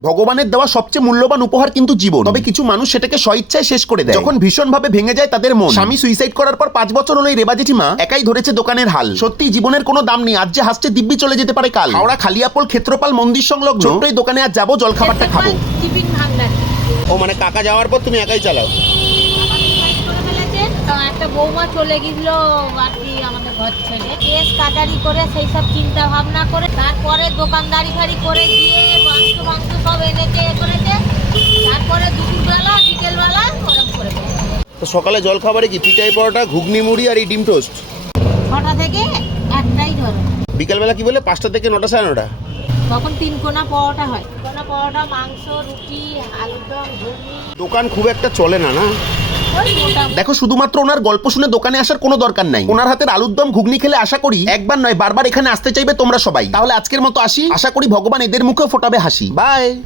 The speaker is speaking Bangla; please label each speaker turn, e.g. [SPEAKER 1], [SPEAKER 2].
[SPEAKER 1] ভগবানের দেওয়া সবচেয়ে মূল্যবান উপহার কিন্তু জীবন। তবে কিছু মানুষ সেটাকে স্বইচ্ছায় শেষ করে দেয় যখন ভীষণভাবে ভেঙে যায় তাদের মন। স্বামী সুইসাইড করার পর 5 বছর হলো এই রেবা জেঠিমা একাই ধরেছে দোকানের হাল। সত্যি জীবনের কোনো দাম নেই, আজ যে হাসছে দিব্যি চলে যেতে পারে কাল। হাওড়া খালিয়াপোল ক্ষেত্রপাল মন্দির সংলগ্ন ছোট্ট এই দোকানে আজ যাবো, জল খাবারটা খাবো।
[SPEAKER 2] টিফিন ভান্ডার
[SPEAKER 1] ও মানে কাকা যাওয়ার পর তুমি একাই চালাও?
[SPEAKER 2] একটা বৌমা চলে গেছিল আর কি আমাদের ঘর ছেড়ে, কেস কাটারি করে সেই সব চিন্তা ভাবনা করে তারপরে দোকানদারি ফারি করে দিয়ে মাংস সব এনেছে করেছে, তারপরে দুপুরবেলা বিকেলবেলা ওরকম করে
[SPEAKER 1] তো সকালে জল খাবারে কি পিঠাই পরোটা, ঘুগনি মুড়ি আর এই ডিম টোস্ট?
[SPEAKER 2] 6টা থেকে 1টাই ধরো।
[SPEAKER 1] বিকালবেলা কি বলে 5টা থেকে 9টা 9:30?
[SPEAKER 2] তখন 3 কোনা পরোটা হয়, কোনা পরোটা, মাংস, রুটি, আলুর দম, ঘুগনি।
[SPEAKER 1] দোকান খুব একটা চলে না না?
[SPEAKER 2] ওই মোটামুটি।
[SPEAKER 1] দেখো শুধুমাত্র ওনার গল্প শুনে দোকানে আসার কোনো দরকার নাই। ওনার হাতের আলুর দম ঘুগনি খেলে আশা করি একবার নয় বারবার এখানে আসতে চাইবে তোমরা সবাই। তাহলে আজকের মতো আসি, আশা করি ভগবান এদের মুখেও ফোটাবে হাসি। বাই।